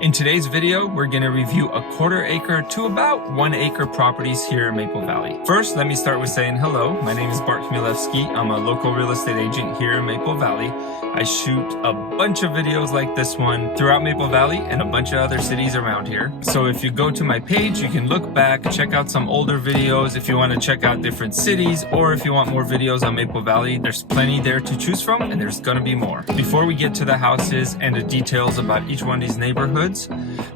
In today's video, we're going to review a 1/4 acre to about 1 acre properties here in Maple Valley. First, let me start with saying hello. My name is Bart Chmielewski. I'm a local real estate agent here in Maple Valley. I shoot a bunch of videos like this one throughout Maple Valley and a bunch of other cities around here. So if you go to my page, you can look back, check out some older videos if you want to check out different cities, or if you want more videos on Maple Valley, there's plenty there to choose from, and there's going to be more. Before we get to the houses and the details about each one of these neighborhoods,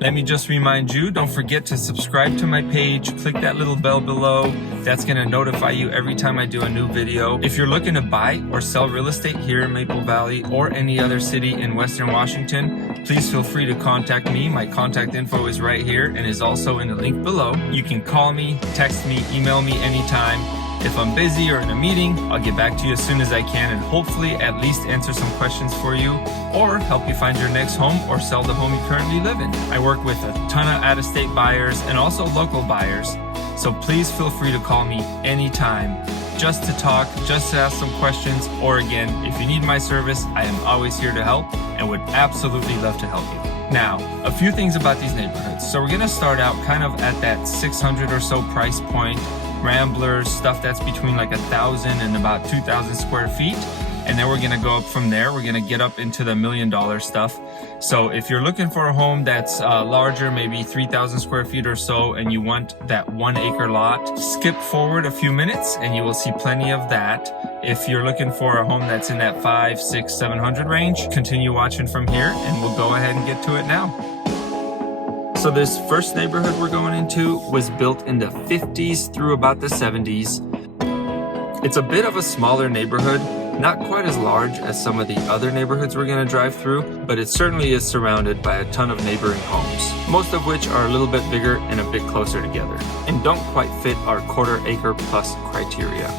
let me just remind you, don't forget to subscribe to my page, click that little bell below. That's going to notify you every time I do a new video. If you're looking to buy or sell real estate here in Maple Valley or any other city in Western Washington, please feel free to contact me. My contact info is right here and is also in the link below. You can call me, text me, email me anytime. If I'm busy or in a meeting, I'll get back to you as soon as I can and hopefully at least answer some questions for you or help you find your next home or sell the home you currently live in. I work with a ton of out-of-state buyers and also local buyers, so please feel free to call me anytime just to talk, just to ask some questions, or again, if you need my service, I am always here to help and would absolutely love to help you. Now, a few things about these neighborhoods. So we're gonna start out kind of at that 600 or so price point. Ramblers, stuff that's between like 1,000 and about 2,000 square feet. And then we're gonna go up from there. We're gonna get up into the $1 million stuff. So if you're looking for a home that's larger, maybe 3,000 square feet or so, and you want that 1 acre lot, skip forward a few minutes and you will see plenty of that. If you're looking for a home that's in that 500, 600, 700 range, continue watching from here and we'll go ahead and get to it now. So this first neighborhood we're going into was built in the 50s through about the 70s. It's a bit of a smaller neighborhood, not quite as large as some of the other neighborhoods we're going to drive through, but it certainly is surrounded by a ton of neighboring homes, most of which are a little bit bigger and a bit closer together, and don't quite fit our 1/4 acre plus criteria.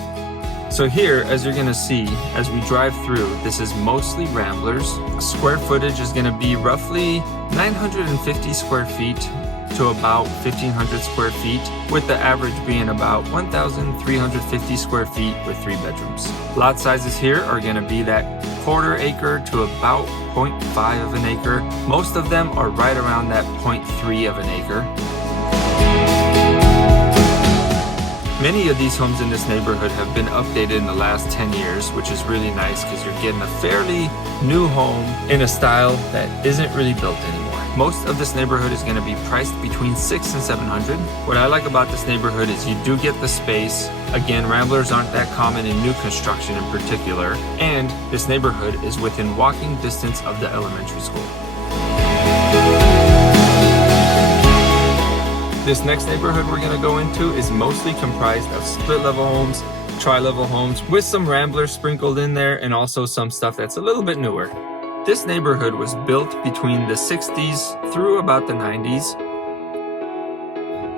So here, as you're gonna see, as we drive through, this is mostly ramblers. Square footage is gonna be roughly 950 square feet to about 1,500 square feet, with the average being about 1,350 square feet with 3 bedrooms. Lot sizes here are gonna be that 1/4 acre to about 0.5 of an acre. Most of them are right around that 0.3 of an acre. Many of these homes in this neighborhood have been updated in the last 10 years, which is really nice because you're getting a fairly new home in a style that isn't really built anymore. Most of this neighborhood is going to be priced between $600 and $700. What I like about this neighborhood is you do get the space. Again, ramblers aren't that common in new construction in particular, and this neighborhood is within walking distance of the elementary school. This next neighborhood we're going to go into is mostly comprised of split-level homes, tri-level homes, with some ramblers sprinkled in there and also some stuff that's a little bit newer. This neighborhood was built between the 60s through about the 90s.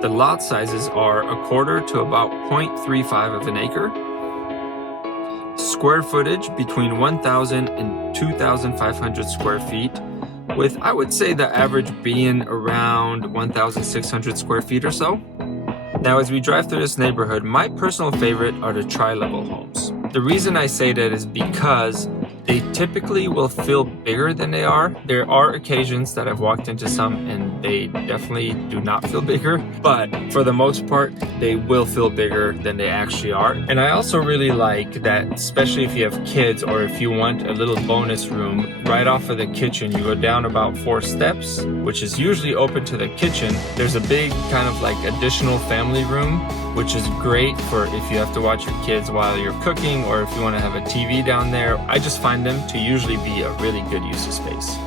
The lot sizes are 1/4 to about 0.35 of an acre. Square footage between 1,000 and 2,500 square feet, with I would say the average being around 1,600 square feet or so. Now as we drive through this neighborhood, my personal favorite are the tri-level homes. The reason I say that is because they typically will feel bigger than they are. There are occasions that I've walked into some and they definitely do not feel bigger, but for the most part, they will feel bigger than they actually are. And I also really like that, especially if you have kids or if you want a little bonus room right off of the kitchen, you go down about 4 steps, which is usually open to the kitchen. There's a big kind of like additional family room, which is great for if you have to watch your kids while you're cooking or if you want to have a TV down there. I just find them to usually be a really good use of space.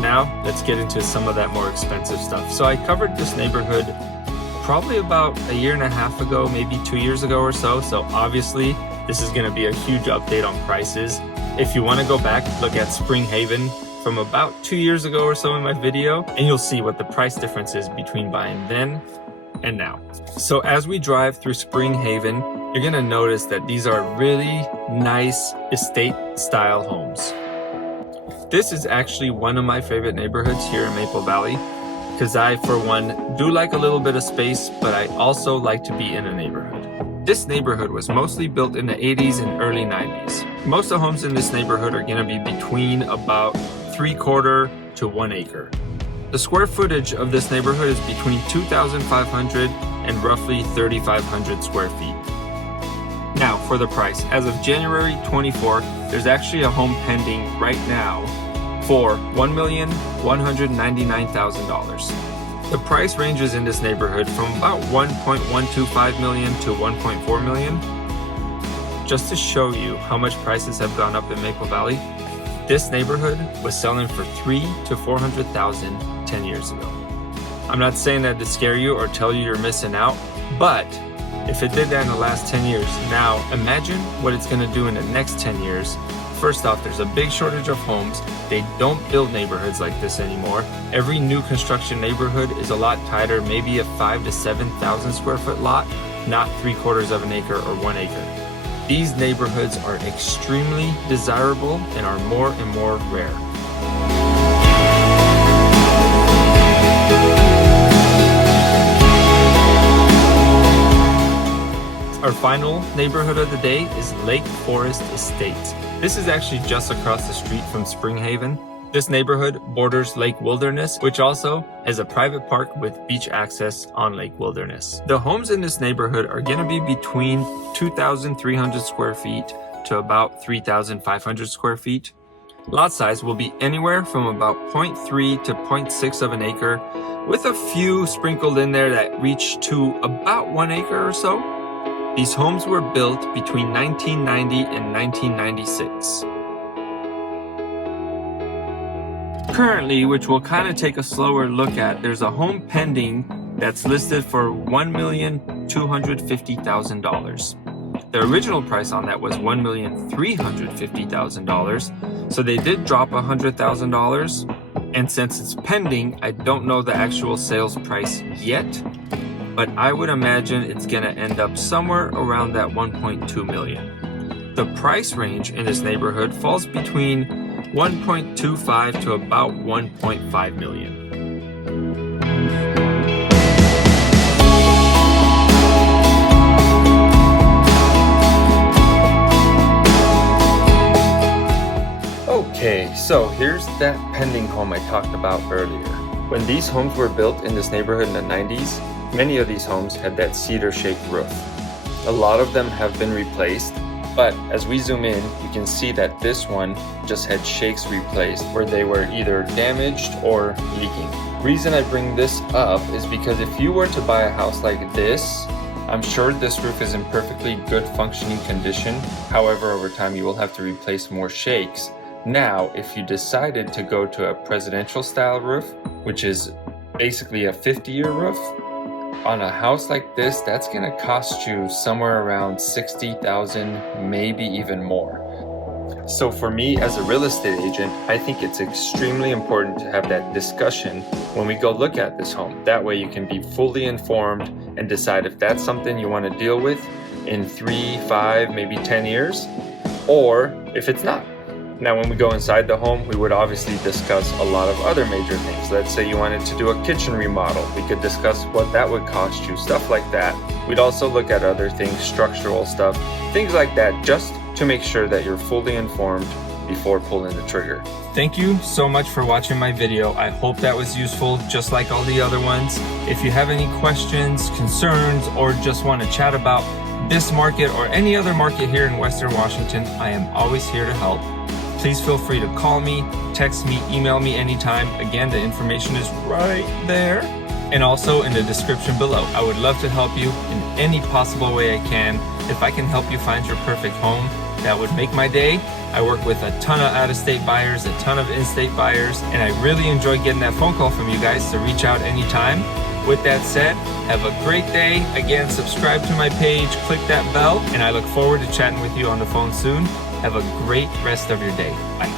Now, let's get into some of that more expensive stuff. So I covered this neighborhood probably about 1.5 years ago, maybe 2 years ago or so. So obviously, this is going to be a huge update on prices. If you want to go back, look at Spring Haven from about 2 years ago or so in my video, and you'll see what the price difference is between buying then and now. So as we drive through Spring Haven, you're going to notice that these are really nice estate style homes. This is actually one of my favorite neighborhoods here in Maple Valley. because I, for one, do like a little bit of space, but I also like to be in a neighborhood. This neighborhood was mostly built in the 80s and early 90s. Most of the homes in this neighborhood are going to be between about 3/4 to 1 acre. The square footage of this neighborhood is between 2,500 and roughly 3,500 square feet. Now, for the price. As of January 24th, there's actually a home pending right now for $1,199,000. The price ranges in this neighborhood from about $1.125 million to $1.4 million. Just to show you how much prices have gone up in Maple Valley, this neighborhood was selling for $300,000 to $400,000 10 years ago. I'm not saying that to scare you or tell you you're missing out, but if it did that in the last 10 years, now imagine what it's going to do in the next 10 years. First off, there's a big shortage of homes. They don't build neighborhoods like this anymore. Every new construction neighborhood is a lot tighter, maybe a 5,000 to 7,000 square foot lot, not 3/4 of an acre or 1 acre. These neighborhoods are extremely desirable and are more and more rare. Our final neighborhood of the day is Lake Forest Estates. This is actually just across the street from Springhaven. This neighborhood borders Lake Wilderness, which also has a private park with beach access on Lake Wilderness. The homes in this neighborhood are going to be between 2,300 square feet to about 3,500 square feet. Lot size will be anywhere from about 0.3 to 0.6 of an acre, with a few sprinkled in there that reach to about 1 acre or so. These homes were built between 1990 and 1996. Currently, which we'll kind of take a slower look at, there's a home pending that's listed for $1,250,000. The original price on that was $1,350,000, so they did drop $100,000. And since it's pending, I don't know the actual sales price yet, but I would imagine it's gonna end up somewhere around that 1.2 million. The price range in this neighborhood falls between 1.25 to about 1.5 million. Okay, so here's that pending home I talked about earlier. When these homes were built in this neighborhood in the 90s, many of these homes had that cedar shake roof. A lot of them have been replaced, but as we zoom in, you can see that this one just had shakes replaced where they were either damaged or leaking. Reason I bring this up is because if you were to buy a house like this, I'm sure this roof is in perfectly good functioning condition. However, over time you will have to replace more shakes. Now, if you decided to go to a presidential style roof, which is basically a 50-year roof, on a house like this, that's gonna cost you somewhere around $60,000, maybe even more. So for me as a real estate agent, I think it's extremely important to have that discussion when we go look at this home. That way you can be fully informed and decide if that's something you want to deal with in 3, 5, maybe 10 years, or if it's not. Now, when we go inside the home, we would obviously discuss a lot of other major things. Let's say you wanted to do a kitchen remodel. We could discuss what that would cost you, stuff like that. We'd also look at other things, structural stuff, things like that, just to make sure that you're fully informed before pulling the trigger. Thank you so much for watching my video. I hope that was useful, just like all the other ones. If you have any questions, concerns, or just want to chat about this market or any other market here in Western Washington, I am always here to help. Please feel free to call me, text me, email me anytime. Again, the information is right there and also in the description below. I would love to help you in any possible way I can. If I can help you find your perfect home, that would make my day. I work with a ton of out-of-state buyers, a ton of in-state buyers, and I really enjoy getting that phone call from you guys, so reach out anytime. With that said, have a great day. Again, subscribe to my page, click that bell, and I look forward to chatting with you on the phone soon. Have a great rest of your day. Bye.